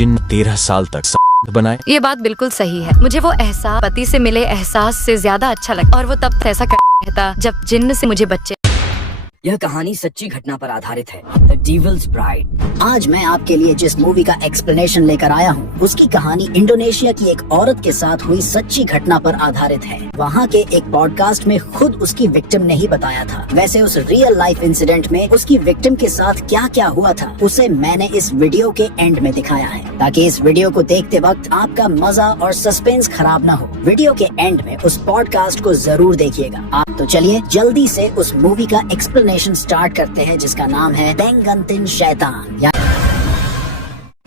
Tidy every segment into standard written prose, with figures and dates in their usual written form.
जिन 13 साल तक बनाए। ये बात बिल्कुल सही है। मुझे वो एहसास पति से मिले एहसास से ज्यादा अच्छा लगता, और वो तब ऐसा कहता जब जिन्न से मुझे बच्चे। यह कहानी सच्ची घटना पर आधारित है, द डेविल्स ब्राइड। आज मैं आपके लिए जिस मूवी का एक्सप्लेनेशन लेकर आया हूँ, उसकी कहानी इंडोनेशिया की एक औरत के साथ हुई सच्ची घटना पर आधारित है। वहाँ के एक पॉडकास्ट में खुद उसकी विक्टिम ने ही बताया था। वैसे उस रियल लाइफ इंसिडेंट में उसकी विक्टिम के साथ क्या क्या हुआ था, उसे मैंने इस वीडियो के एंड में दिखाया है, ताकि इस वीडियो को देखते वक्त आपका मजा और सस्पेंस खराब न हो। वीडियो के एंड में उस पॉडकास्ट को जरूर देखिएगा आप। तो चलिए जल्दी से उस मूवी का एक्सप्लेनेशन स्टार्ट करते हैं, जिसका नाम है बेंगंतिन शैतान।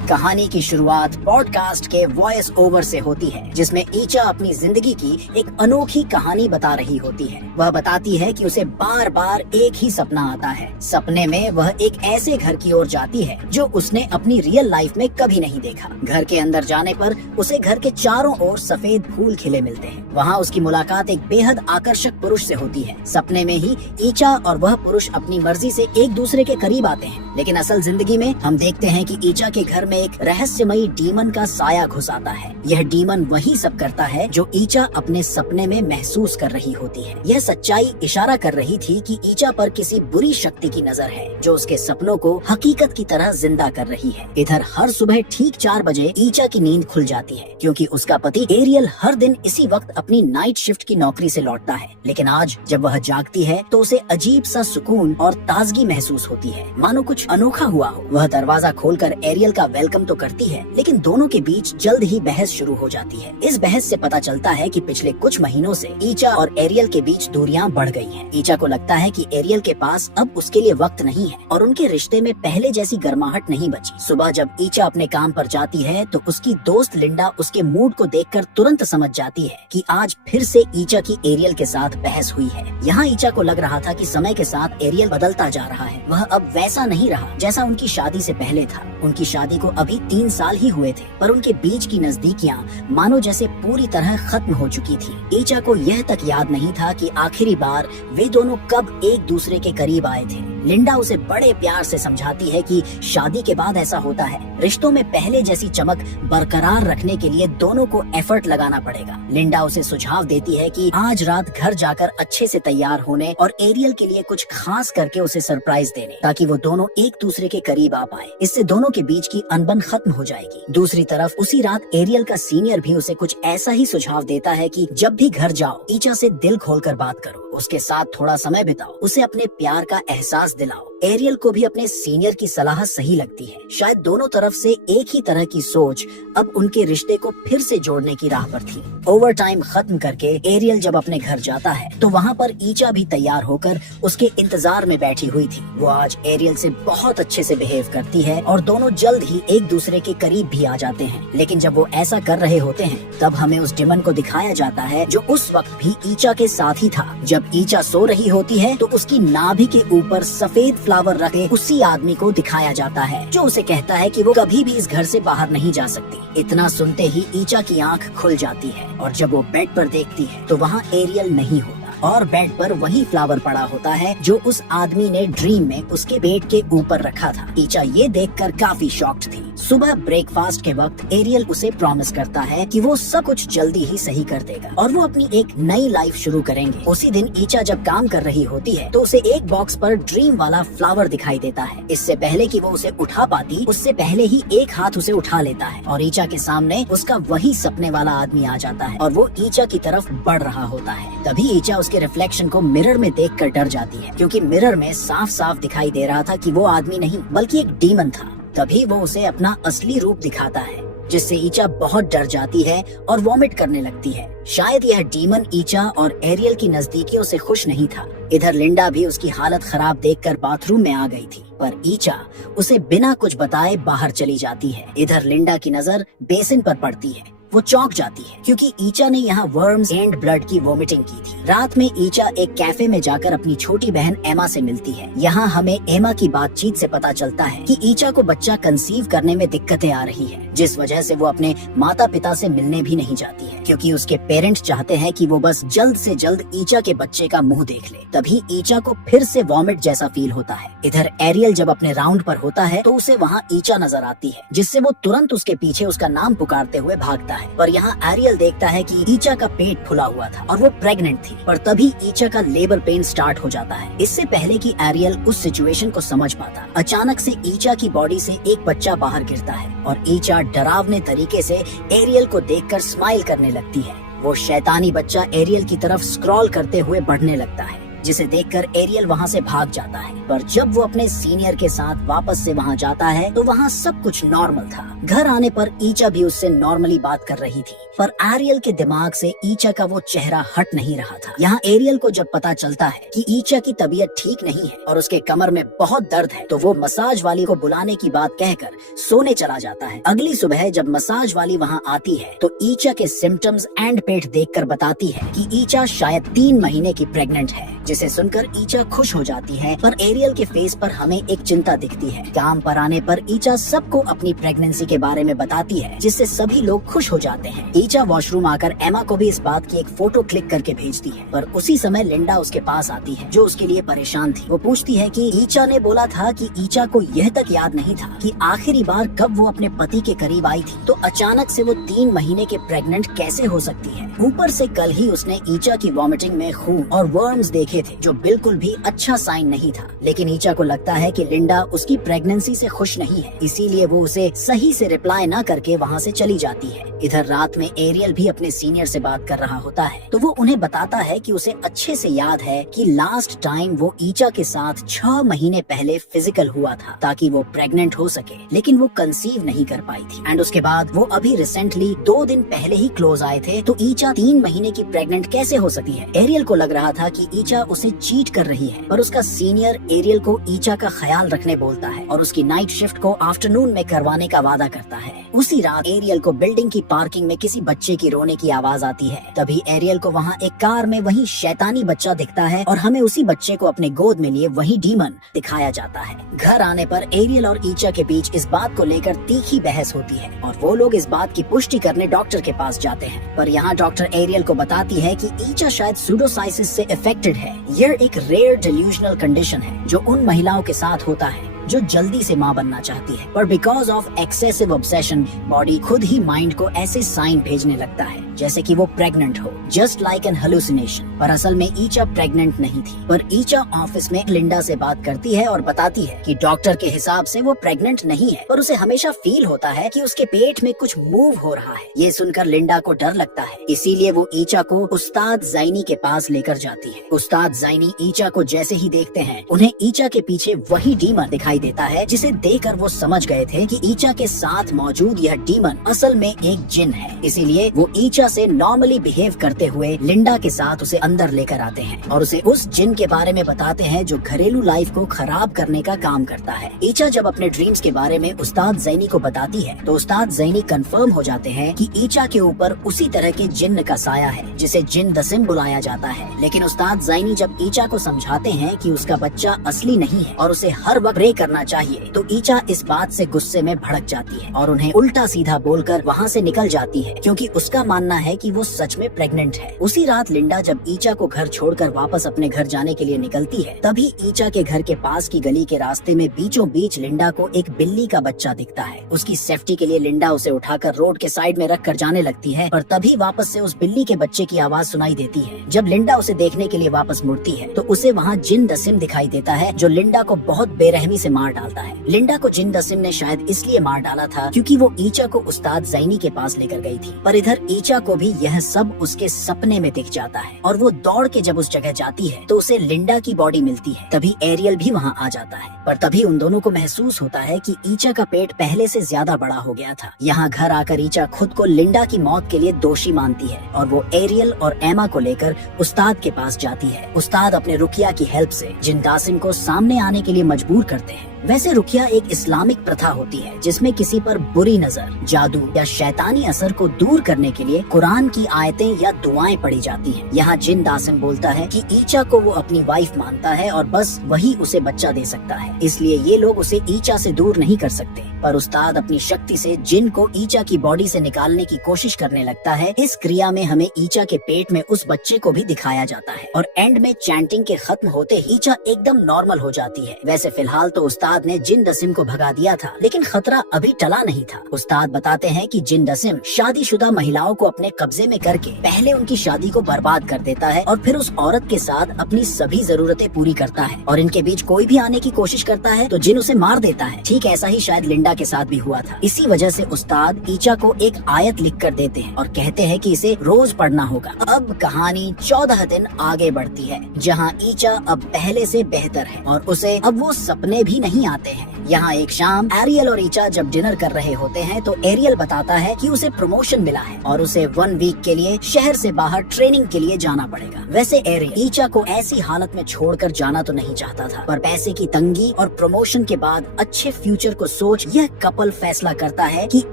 कहानी की शुरुआत पॉडकास्ट के वॉइस ओवर से होती है, जिसमें ईचा अपनी जिंदगी की एक अनोखी कहानी बता रही होती है। वह बताती है कि उसे बार बार एक ही सपना आता है। सपने में वह एक ऐसे घर की ओर जाती है जो उसने अपनी रियल लाइफ में कभी नहीं देखा। घर के अंदर जाने पर उसे घर के चारों ओर सफेद फूल खिले मिलते हैं। वहाँ उसकी मुलाकात एक बेहद आकर्षक पुरुष से होती है। सपने में ही ईचा और वह पुरुष अपनी मर्जी से एक दूसरे के करीब आते हैं, लेकिन असल जिंदगी में हम देखते हैं कि ईचा के घर में एक रहस्यमयी डीमन का साया घुस आता है। यह डीमन वही सब करता है जो ईचा अपने सपने में महसूस कर रही होती है। यह सच्चाई इशारा कर रही थी कि ईचा पर किसी बुरी शक्ति की नजर है, जो उसके सपनों को हकीकत की तरह जिंदा कर रही है। इधर हर सुबह ठीक 4 बजे ईचा की नींद खुल जाती है, क्योंकि उसका पति एरियल हर दिन इसी वक्त अपनी नाइट शिफ्ट की नौकरी से लौटता है। लेकिन आज जब वह जागती है तो उसे अजीब सा सुकून और ताजगी महसूस होती है, मानो कुछ अनोखा हुआ हो। वह दरवाजा खोलकर एरियल का वेलकम तो करती है, लेकिन दोनों के बीच जल्द ही बहस शुरू हो जाती है। इस बहस से पता चलता है कि पिछले कुछ महीनों से ईचा और एरियल के बीच दूरियां बढ़ गई हैं। ईचा को लगता है कि एरियल के पास अब उसके लिए वक्त नहीं है और उनके रिश्ते में पहले जैसी गर्माहट नहीं बची। सुबह जब ईचा अपने काम पर जाती है तो उसकी दोस्त लिंडा उसके मूड को देखकर तुरंत समझ जाती है कि आज फिर से ईचा की एरियल के साथ बहस हुई है। यहाँ ईचा को लग रहा था कि समय के साथ एरियल बदलता जा रहा है। वह अब वैसा नहीं रहा जैसा उनकी शादी से पहले था। उनकी शादी को अभी 3 साल ही हुए थे, पर उनके बीच की नजदीकियां मानो जैसे पूरी तरह खत्म हो चुकी थी। ईचा को यह तक याद नहीं था कि आखिरी बार वे दोनों कब एक दूसरे के करीब आए थे। लिंडा उसे बड़े प्यार से समझाती है कि शादी के बाद ऐसा होता है। रिश्तों में पहले जैसी चमक बरकरार रखने के लिए दोनों को एफर्ट लगाना पड़ेगा। लिंडा उसे सुझाव देती है कि आज रात घर जाकर अच्छे से तैयार होने और एरियल के लिए कुछ खास करके उसे सरप्राइज देने, ताकि वो दोनों एक दूसरे के करीब आ पाए। इससे दोनों के बीच की अनबन खत्म हो जाएगी। दूसरी तरफ उसी रात एरियल का सीनियर भी उसे कुछ ऐसा ही सुझाव देता है कि जब भी घर जाओ ईचा से दिल खोलकर बात करो, उसके साथ थोड़ा समय बिताओ, उसे अपने प्यार का एहसास दिलाओ। एरियल को भी अपने सीनियर की सलाह सही लगती है। शायद दोनों तरफ से एक ही तरह की सोच अब उनके रिश्ते को फिर से जोड़ने की राह पर थी। ओवर टाइम खत्म करके एरियल जब अपने घर जाता है तो वहाँ पर ईचा भी तैयार होकर उसके इंतजार में बैठी हुई थी। वो आज एरियल से बहुत अच्छे से बिहेव करती है और दोनों जल्द ही एक दूसरे के करीब भी आ जाते हैं। लेकिन जब वो ऐसा कर रहे होते हैं तब हमें उस डिमन को दिखाया जाता है जो उस वक्त भी ईचा के साथ ही था। जब ईचा सो रही होती है तो उसकी नाभि के ऊपर सफेद फ्लावर रखे उसी आदमी को दिखाया जाता है, जो उसे कहता है कि वो कभी भी इस घर से बाहर नहीं जा सकती। इतना सुनते ही ईचा की आंख खुल जाती है और जब वो बेड पर देखती है तो वहाँ एरियल नहीं होता और बेड पर वही फ्लावर पड़ा होता है जो उस आदमी ने ड्रीम में उसके बेड के ऊपर रखा था। ईचा ये देखकर काफी शॉक्ड थी। सुबह ब्रेकफास्ट के वक्त एरियल उसे प्रॉमिस करता है कि वो सब कुछ जल्दी ही सही कर देगा और वो अपनी एक नई लाइफ शुरू करेंगे। उसी दिन ईचा जब काम कर रही होती है तो उसे एक बॉक्स पर ड्रीम वाला फ्लावर दिखाई देता है। इससे पहले कि वो उसे उठा पाती, उससे पहले ही एक हाथ उसे उठा लेता है और ईचा के सामने उसका वही सपने वाला आदमी आ जाता है और वो ईचा की तरफ बढ़ रहा होता है। तभी ईचा उसके रिफ्लेक्शन को मिरर में देखकर डर जाती है, क्योंकि मिरर में साफ साफ दिखाई दे रहा था कि वो आदमी नहीं बल्कि एक डीमन था। तभी वो उसे अपना असली रूप दिखाता है, जिससे ईचा बहुत डर जाती है और वॉमिट करने लगती है। शायद यह डीमन ईचा और एरियल की नजदीकियों से खुश नहीं था। इधर लिंडा भी उसकी हालत खराब देखकर बाथरूम में आ गई थी, पर ईचा उसे बिना कुछ बताए बाहर चली जाती है। इधर लिंडा की नजर बेसिन पर पड़ती है। वो चौंक जाती है क्योंकि ईचा ने यहाँ वर्म्स एंड ब्लड की वोमिटिंग की थी। रात में ईचा एक कैफे में जाकर अपनी छोटी बहन एमा से मिलती है। यहाँ हमें एमा की बातचीत से पता चलता है कि ईचा को बच्चा कंसीव करने में दिक्कतें आ रही है, जिस वजह से वो अपने माता पिता से मिलने भी नहीं जाती है क्योंकि उसके पेरेंट्स चाहते हैं कि वो बस जल्द से जल्द ईचा के बच्चे का मुंह देख ले। तभी ईचा को फिर से वॉमिट जैसा फील होता है। इधर एरियल जब अपने राउंड पर होता है तो उसे वहाँ ईचा नजर आती है, जिससे वो तुरंत उसके पीछे उसका नाम पुकारते हुए भागता है। पर यहाँ एरियल देखता है कि ईचा का पेट फुला हुआ था और वो प्रेग्नेंट थी। पर तभी ईचा का लेबर पेन स्टार्ट हो जाता है। इससे पहले कि एरियल उस सिचुएशन को समझ पाता, अचानक से ईचा की बॉडी से एक बच्चा बाहर गिरता है और ईचा डरावने तरीके से एरियल को देखकर स्माइल करने लगती है। वो शैतानी बच्चा एरियल की तरफ स्क्रॉल करते हुए बढ़ने लगता है, जिसे देखकर एरियल वहाँ से भाग जाता है। पर जब वो अपने सीनियर के साथ वापस से वहाँ जाता है तो वहाँ सब कुछ नॉर्मल था। घर आने पर ईचा भी उससे नॉर्मली बात कर रही थी, पर एरियल के दिमाग से ईचा का वो चेहरा हट नहीं रहा था। यहाँ एरियल को जब पता चलता है कि ईचा की तबीयत ठीक नहीं है और उसके कमर में बहुत दर्द है, तो वो मसाज वाली को बुलाने की बात कहकर सोने चला जाता है। अगली सुबह जब मसाज वाली वहाँ आती है तो ईचा के सिम्टम्स एंड पेट देखकर बताती है कि ईचा शायद 3 महीने की प्रेग्नेंट है, जिसे सुनकर ईचा खुश हो जाती है। पर एरियल के फेस पर हमें एक चिंता दिखती है। काम पर आने पर ईचा सबको अपनी प्रेगनेंसी के बारे में बताती है, जिससे सभी लोग खुश हो जाते हैं। ईचा वॉशरूम आकर एमा को भी इस बात की एक फोटो क्लिक करके भेजती है। पर उसी समय लिंडा उसके पास आती है, जो उसके लिए परेशान थी। वो पूछती है कि ईचा ने बोला था कि ईचा को यह तक याद नहीं था कि आखिरी बार कब वो अपने पति के करीब आई थी, तो अचानक से वो 3 महीने के प्रेग्नेंट कैसे हो सकती है। ऊपर से कल ही उसने ईचा की वॉमिटिंग में खून और वर्म्स देखे थे, जो बिल्कुल भी अच्छा साइन नहीं था। लेकिन ईचा को लगता है कि लिंडा उसकी प्रेगनेंसी से खुश नहीं है, इसीलिए वो उसे सही से रिप्लाई न करके वहाँ से चली जाती है। इधर रात में एरियल भी अपने सीनियर से बात कर रहा होता है, तो वो उन्हें बताता है कि उसे अच्छे से याद है कि लास्ट टाइम वो ईचा के साथ 6 महीने पहले फिजिकल हुआ था ताकि वो प्रेग्नेंट हो सके, लेकिन वो कंसीव नहीं कर पाई थी। एंड उसके बाद वो अभी रिसेंटली 2 दिन पहले ही क्लोज आए थे, तो ईचा 3 महीने की प्रेग्नेंट कैसे हो सकती है। एरियल को लग रहा था कि ईचा उसे चीट कर रही है, पर उसका सीनियर एरियल को ईचा का ख्याल रखने बोलता है और उसकी नाइट शिफ्ट को आफ्टरनून में करवाने का वादा करता है। उसी रात एरियल को बिल्डिंग की पार्किंग में किसी बच्चे की रोने की आवाज आती है। तभी एरियल को वहाँ एक कार में वही शैतानी बच्चा दिखता है और हमें उसी बच्चे को अपने गोद में लिए वही डीमन दिखाया जाता है। घर आने पर एरियल और ईचा के बीच इस बात को लेकर तीखी बहस होती है और वो लोग इस बात की पुष्टि करने डॉक्टर के पास जाते हैं। पर यहाँ डॉक्टर एरियल को बताती है कि ईचा शायद सूडोसाइसिस से अफेक्टेड है। यह एक रेयर डेल्यूजनल कंडीशन है जो उन महिलाओं के साथ होता है जो जल्दी से माँ बनना चाहती है, पर because of excessive obsession body खुद ही माइंड को ऐसे साइन भेजने लगता है जैसे कि वो प्रेग्नेंट हो, जस्ट लाइक एन हेलुसिनेशन। पर असल में ईचा प्रेग्नेंट नहीं थी। पर ईचा ऑफिस में लिंडा से बात करती है और बताती है कि डॉक्टर के हिसाब से वो प्रेग्नेंट नहीं है, पर उसे हमेशा फील होता है कि उसके पेट में कुछ मूव हो रहा है। ये सुनकर लिंडा को डर लगता है, इसीलिए वो ईचा को उस्ताद ज़ैनी के पास लेकर जाती है। उस्ताद ज़ैनी ईचा को जैसे ही देखते हैं, उन्हें ईचा के पीछे वही डीमन दिखाई देता है, जिसे देखकर वो समझ गए थे कि ईचा के साथ मौजूद यह डीमन असल में एक जिन है। इसीलिए वो ईचा से नॉर्मली बिहेव करते हुए लिंडा के साथ उसे अंदर लेकर आते हैं और उसे उस जिन के बारे में बताते हैं जो घरेलू लाइफ को खराब करने का काम करता है। ईचा जब अपने ड्रीम्स के बारे में उस्ताद ज़ैनी को बताती है तो उस्ताद ज़ैनी कंफर्म हो जाते हैं कि ईचा के ऊपर उसी तरह के जिन्न का साया है जिसे जिन दसिम बुलाया जाता है। लेकिन उस्ताद ज़ैनी जब ईचा को समझाते हैं कि उसका बच्चा असली नहीं है और उसे हर वक्त प्रे करना चाहिए, तो ईचा इस बात से गुस्से में भड़क जाती है और उन्हें उल्टा सीधा बोलकर वहाँ से निकल जाती है, क्योंकि उसका मानना है कि वो सच में प्रेग्नेंट है। उसी रात लिंडा जब ईचा को घर छोड़कर वापस अपने घर जाने के लिए निकलती है, तभी ईचा के घर के पास की गली के रास्ते में बीचों बीच लिंडा को एक बिल्ली का बच्चा दिखता है। उसकी सेफ्टी के लिए लिंडा उसे उठाकर रोड के साइड में रख कर जाने लगती है, पर तभी वापस से उस बिल्ली के बच्चे की आवाज सुनाई देती है। जब लिंडा उसे देखने के लिए वापस मुड़ती है तो उसे वहाँ जिन दसिम दिखाई देता है, जो लिंडा को बहुत बेरहमी से मार डालता है। लिंडा को जिन दसिम ने शायद इसलिए मार डाला था क्योंकि वो ईचा को उस्ताद ज़ैनी के पास लेकर गई थी। पर इधर ईचा को भी यह सब उसके सपने में दिख जाता है और वो दौड़ के जब उस जगह जाती है तो उसे लिंडा की बॉडी मिलती है। तभी एरियल भी वहाँ आ जाता है, पर तभी उन दोनों को महसूस होता है कि ईचा का पेट पहले से ज्यादा बड़ा हो गया था। यहाँ घर आकर ईचा खुद को लिंडा की मौत के लिए दोषी मानती है और वो एरियल और एमा को लेकर उस्ताद के पास जाती है। उस्ताद अपने रुकिया की हेल्प से जिन दासिम को सामने आने के लिए मजबूर करते हैं वैसे रुकिया एक इस्लामिक प्रथा होती है जिसमें किसी पर बुरी नजर, जादू या शैतानी असर को दूर करने के लिए कुरान की आयतें या दुआएं पढ़ी जाती हैं। यहाँ जिन दासिम बोलता है कि ईचा को वो अपनी वाइफ मानता है और बस वही उसे बच्चा दे सकता है, इसलिए ये लोग उसे ईचा से दूर नहीं कर सकते। पर उस्ताद अपनी शक्ति से जिन को ईचा की बॉडी से निकालने की कोशिश करने लगता है। इस क्रिया में हमें ईचा के पेट में उस बच्चे को भी दिखाया जाता है और एंड में चैंटिंग के खत्म होते ही ईचा एकदम नॉर्मल हो जाती है। वैसे फिलहाल तो उस्ताद ने जिन दसिम को भगा दिया था, लेकिन खतरा अभी टला नहीं था। उस्ताद बताते हैं कि जिन दसिम शादीशुदा महिलाओं को अपने कब्जे में करके पहले उनकी शादी को बर्बाद कर देता है और फिर उस औरत के साथ अपनी सभी जरूरतें पूरी करता है और इनके बीच कोई भी आने की कोशिश करता है तो जिन उसे मार देता है। ठीक ऐसा ही शायद लिंडा के साथ भी हुआ था। इसी वजह से उस्ताद ईचा को एक आयत लिख कर देते हैं और कहते हैं कि इसे रोज पढ़ना होगा। अब कहानी 14 दिन आगे बढ़ती है, जहाँ ईचा अब पहले से बेहतर है और उसे अब वो सपने भी नहीं आते हैं। यहाँ एक शाम एरियल और ईचा जब डिनर कर रहे होते हैं तो एरियल बताता है कि उसे प्रमोशन मिला है और उसे 1 वीक के लिए शहर से बाहर ट्रेनिंग के लिए जाना पड़ेगा। वैसे एरियल ईचा को ऐसी हालत में छोड़कर जाना तो नहीं चाहता था, पर पैसे की तंगी और प्रमोशन के बाद अच्छे फ्यूचर को सोच यह कपल फैसला करता है कि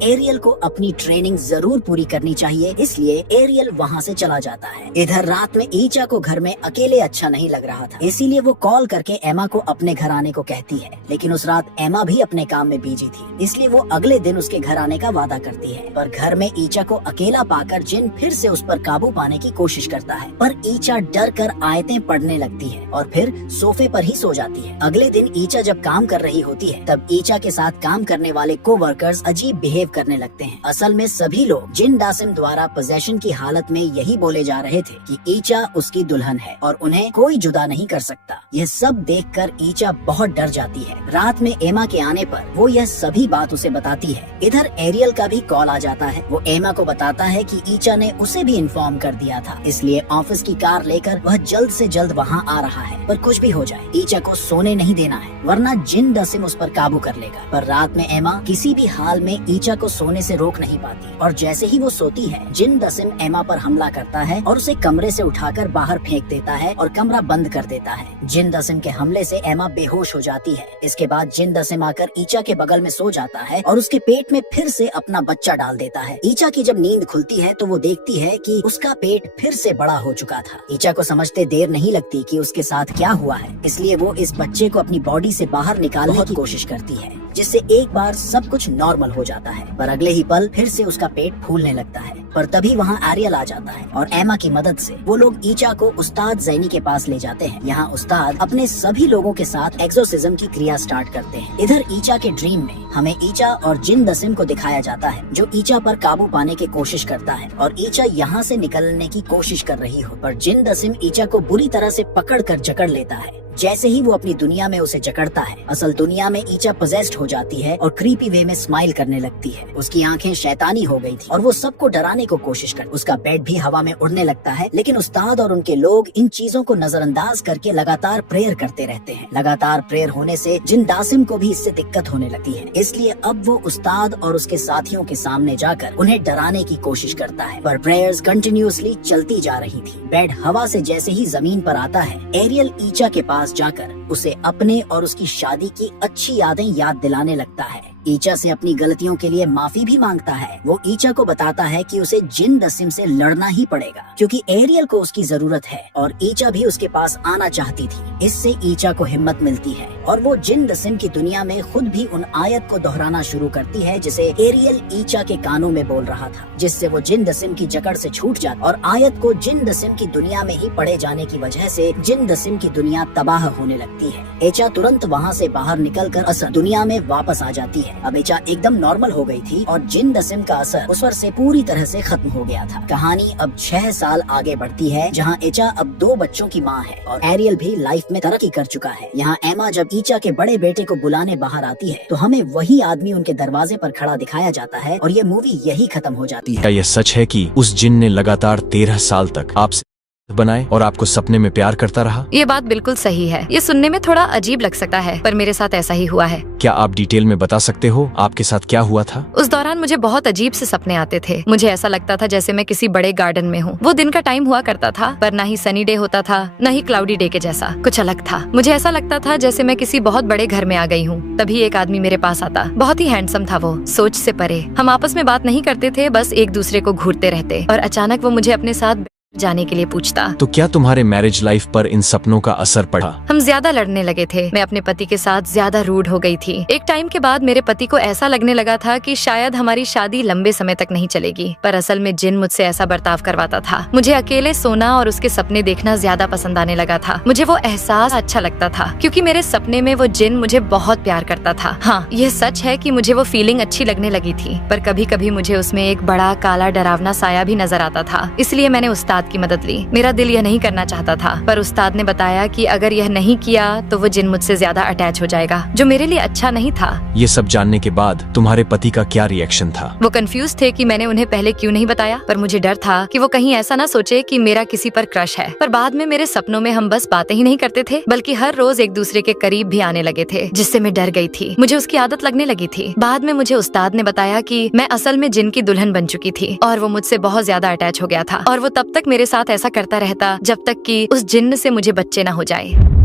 एरियल को अपनी ट्रेनिंग जरूर पूरी करनी चाहिए, इसलिए एरियल वहाँ से चला जाता है। इधर रात में ईचा को घर में अकेले अच्छा नहीं लग रहा था, इसीलिए वो कॉल करके एमा को अपने घर आने को कहती है। लेकिन उस रात एमा भी अपने काम में बिजी थी, इसलिए वो अगले दिन उसके घर आने का वादा करती है। पर घर में ईचा को अकेला पाकर जिन फिर से उस पर काबू पाने की कोशिश करता है, पर ईचा डर कर आयतें पढ़ने लगती है और फिर सोफे पर ही सो जाती है। अगले दिन ईचा जब काम कर रही होती है तब ईचा के साथ काम करने वाले कोवर्कर्स अजीब बिहेव करने लगते हैं। असल में सभी लोग जिन दासिम द्वारा पोजेशन की हालत में यही बोले जा रहे थे कि ईचा उसकी दुल्हन है और उन्हें कोई जुदा नहीं कर सकता। यह सब देखकर ईचा बहुत डर जाती है। रात में एमा के आने पर वो यह सभी बात उसे बताती है। इधर एरियल का भी कॉल आ जाता है। वो एमा को बताता है कि ईचा ने उसे भी इन्फॉर्म कर दिया था, इसलिए ऑफिस की कार लेकर वह जल्द से जल्द वहाँ आ रहा है। पर कुछ भी हो जाए ईचा को सोने नहीं देना है, वरना जिन दसिम उस पर काबू कर लेगा। पर रात में एमा किसी भी हाल में ईचा को सोने से रोक नहीं पाती और जैसे ही वो सोती है जिन दसिम एमा पर हमला करता है और उसे कमरे से उठाकर बाहर फेंक देता है और कमरा बंद कर देता है। जिन दसिम के हमले से एमा बेहोश हो जाती है। इसके बाद जिन दसिम आकर ईचा के बगल में सो जाता है और उसके पेट में फिर से अपना बच्चा डाल देता है। ईचा की जब नींद खुलती है तो वो देखती है कि उसका पेट फिर से बड़ा हो चुका था। ईचा को समझते देर नहीं लगती कि उसके साथ क्या हुआ है, इसलिए वो इस बच्चे को अपनी बॉडी से बाहर निकालने की कोशिश करती है, जिससे एक बार सब कुछ नॉर्मल हो जाता है। पर अगले ही पल फिर से उसका पेट फूलने लगता है। पर तभी वहाँ एरियल आ जाता है और एमा की मदद से वो लोग ईचा को उस्ताद जैनी के पास ले जाते हैं। यहाँ उस्ताद अपने सभी लोगों के साथ एक्सोर्सिज्म की क्रिया स्टार्ट करते हैं। इधर ईचा के ड्रीम में हमें ईचा और जिन दसिम को दिखाया जाता है, जो ईचा पर काबू पाने की कोशिश करता है और ईचा यहाँ से निकलने की कोशिश कर रही हो, पर जिन दसिम ईचा को बुरी तरह से पकड़ कर जकड़ लेता है। जैसे ही वो अपनी दुनिया में उसे जकड़ता है, असल दुनिया में ईचा पोजेस्ड हो जाती है और क्रीपी वे में स्माइल करने लगती है। उसकी आंखें शैतानी हो गई थी और वो सबको डराने को कोशिश कर। उसका बेड भी हवा में उड़ने लगता है, लेकिन उस्ताद और उनके लोग इन चीजों को नजरअंदाज करके लगातार प्रेयर करते रहते हैं। लगातार प्रेयर होने से जिन दासिम को भी इससे दिक्कत होने लगती है, इसलिए अब वो उस्ताद और उसके साथियों के सामने जाकर उन्हें डराने की कोशिश करता है। पर प्रेयर्स कंटिन्यूअसली चलती जा रही थी। बेड हवा से जैसे ही जमीन पर आता है, एरियल ईचा के पास जाकर उसे अपने और उसकी शादी की अच्छी यादें याद दिलाने लगता है। ईचा से अपनी गलतियों के लिए माफी भी मांगता है। वो ईचा को बताता है कि उसे जिन दसिम से लड़ना ही पड़ेगा, क्योंकि एरियल को उसकी जरूरत है और ईचा भी उसके पास आना चाहती थी। इससे ईचा को हिम्मत मिलती है और वो जिन दसिम की दुनिया में खुद भी उन आयत को दोहराना शुरू करती है जिसे एरियल ईचा के कानों में बोल रहा था, जिससे वो जिन दसिम की जकड़ से छूट जाता और आयत को जिन दसिम की दुनिया में ही पढ़े जाने की वजह से जिन दसिम की दुनिया तबाह होने लगती है। ईचा तुरंत वहाँ से बाहर निकलकर असल दुनिया में वापस आ जाती है। अब ईचा एकदम नॉर्मल हो गई थी और जिन दसिम का असर उस पर से पूरी तरह से खत्म हो गया था। कहानी अब 6 साल आगे बढ़ती है, जहाँ ईचा अब 2 बच्चों की माँ है और एरियल भी लाइफ में तरक्की कर चुका है। यहाँ एमा जब ईचा के बड़े बेटे को बुलाने बाहर आती है तो हमें वही आदमी उनके दरवाजे पर खड़ा दिखाया जाता है और ये मूवी यही खत्म हो जाती है। क्या यह सच है कि उस जिन ने लगातार 13 साल तक आपसे बनाए और आपको सपने में प्यार करता रहा? ये बात बिल्कुल सही है। ये सुनने में थोड़ा अजीब लग सकता है, पर मेरे साथ ऐसा ही हुआ है। क्या आप डिटेल में बता सकते हो आपके साथ क्या हुआ था? उस दौरान मुझे बहुत अजीब से सपने आते थे। मुझे ऐसा लगता था जैसे मैं किसी बड़े गार्डन में हूँ। वो दिन का टाइम हुआ करता था, पर ना ही सनी डे होता था, न ही क्लाउडी डे के जैसा। कुछ अलग था। मुझे ऐसा लगता था जैसे मैं किसी बहुत बड़े घर में आ गई हूँ। तभी एक आदमी मेरे पास आता। बहुत ही हैंडसम था वो, सोच से परे। हम आपस में बात नहीं करते थे, बस एक दूसरे को घूरते रहते। और अचानक वो मुझे अपने साथ जाने के लिए पूछता। तो क्या तुम्हारे मैरिज लाइफ पर इन सपनों का असर पड़ा? हम ज्यादा लड़ने लगे थे। मैं अपने पति के साथ ज्यादा रूड हो गई थी। एक टाइम के बाद मेरे पति को ऐसा लगने लगा था कि शायद हमारी शादी लंबे समय तक नहीं चलेगी, पर असल में जिन मुझसे ऐसा बर्ताव करवाता था। मुझे अकेले सोना और उसके सपने देखना ज्यादा पसंद आने लगा था। मुझे वो एहसास अच्छा लगता था, क्योंकि मेरे सपने में वो जिन मुझे बहुत प्यार करता था। हाँ, यह सच है कि मुझे वो फीलिंग अच्छी लगने लगी थी, पर कभी कभी मुझे उसमें एक बड़ा काला डरावना साया भी नजर आता था। इसलिए मैंने उस्ताद की मदद ली। मेरा दिल यह नहीं करना चाहता था, पर उस्ताद ने बताया कि अगर यह नहीं किया तो वो जिन मुझसे ज्यादा अटैच हो जाएगा, जो मेरे लिए अच्छा नहीं था। ये सब जानने के बाद तुम्हारे पति का क्या रिएक्शन था? वो कंफ्यूज थे कि मैंने उन्हें पहले क्यों नहीं बताया, पर मुझे डर था कि वो कहीं ऐसा ना सोचे कि मेरा किसी पर क्रश है। पर बाद में मेरे सपनों में हम बस बातें ही नहीं करते थे, बल्कि हर रोज एक दूसरे के करीब भी आने लगे थे, जिससे मैं डर गई थी। मुझे उसकी आदत लगने लगी थी। बाद में मुझे उस्ताद ने बताया कि मैं असल में जिन की दुल्हन बन चुकी थी और वो मुझसे बहुत ज्यादा अटैच हो गया था, और वो तब तक मेरे साथ ऐसा करता रहता जब तक कि उस जिन्न से मुझे बच्चे ना हो जाए।